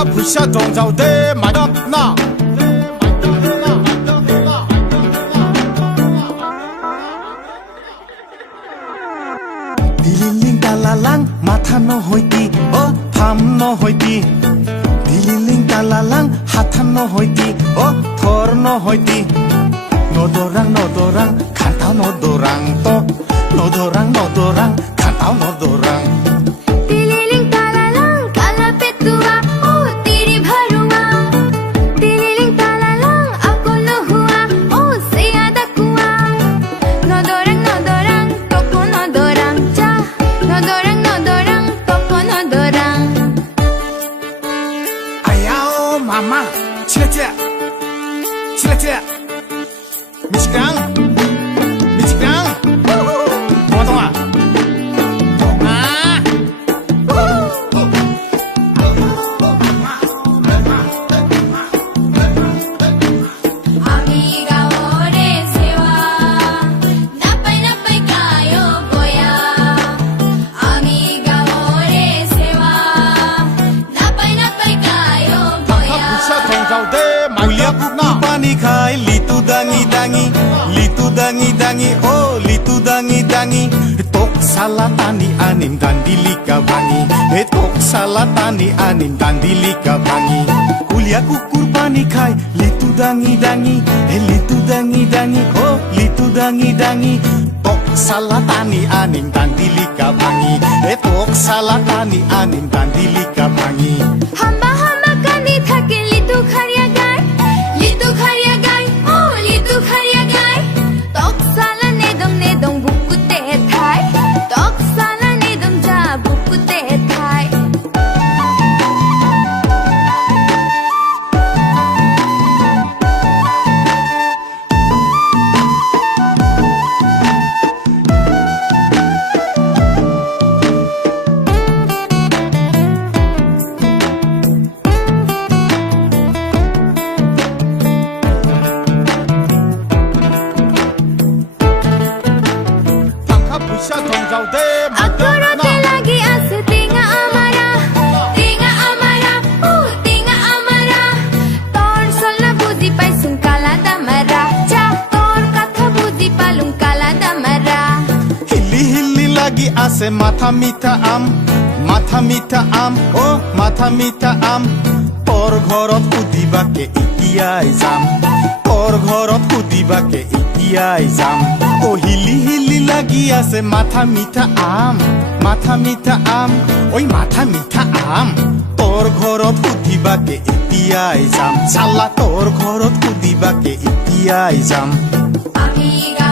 টাকা পয়সা দং যাও দে মাইদক না Dililing dalalang mata no hoiti o tham no hoiti Dililing dalalang hatan no hoiti o thor no hoiti Nodorang khantau nodorang to Nodorang khantau nodorang Dililing dalalang kalapit tua oh tiri bharua Dililing dalalang ako no hua oh siyada kuwa Nodorang toko nodorang cha Nodorang toko nodorang Ayao mama 칠레째 미치강 동아 Amiga ore sewa napay kayo boya Amiga ore sewa napay kayo boya 부샤 동 যাও দে মাইদক না Pani khai litu dangi o litu dangi Tok salatani anim dandilika bangi Tok salatani anim dandilika bangi Kulia kukur pani khai litu dangi litu dangi o litu dangi Tok salatani anim dandilika bangi Tok salatani anim dandilika bangi Hamba kani thake litu kharia gai oh litu kharia gai Tok sala nedong bukute thai Tok sala nedong ja bukute thai টাকা পয়সা দং যাও দে মাইদক Akorote না lagi ase tinga amara oh tinga amara Tor solna budi paisun kala damara cha tor katha budi palung kala damara Hili লাগি আছে মাথা মিঠা আম ও মাথা মিঠা আম তোর ঘৰত সুধিবাকে এতিয়াই যাম তোৰ ঘৰত সুধিবাকে এতিয়াই যাম ও হিলি লাগি আছে মাথা মিঠা আম ওই মাথা মিঠা আম তোৰ ঘৰত সুধিবাকে এতিয়াই যাম চালা তোৰ ঘৰত সুধিবাকে এতিয়াই যাম Amiga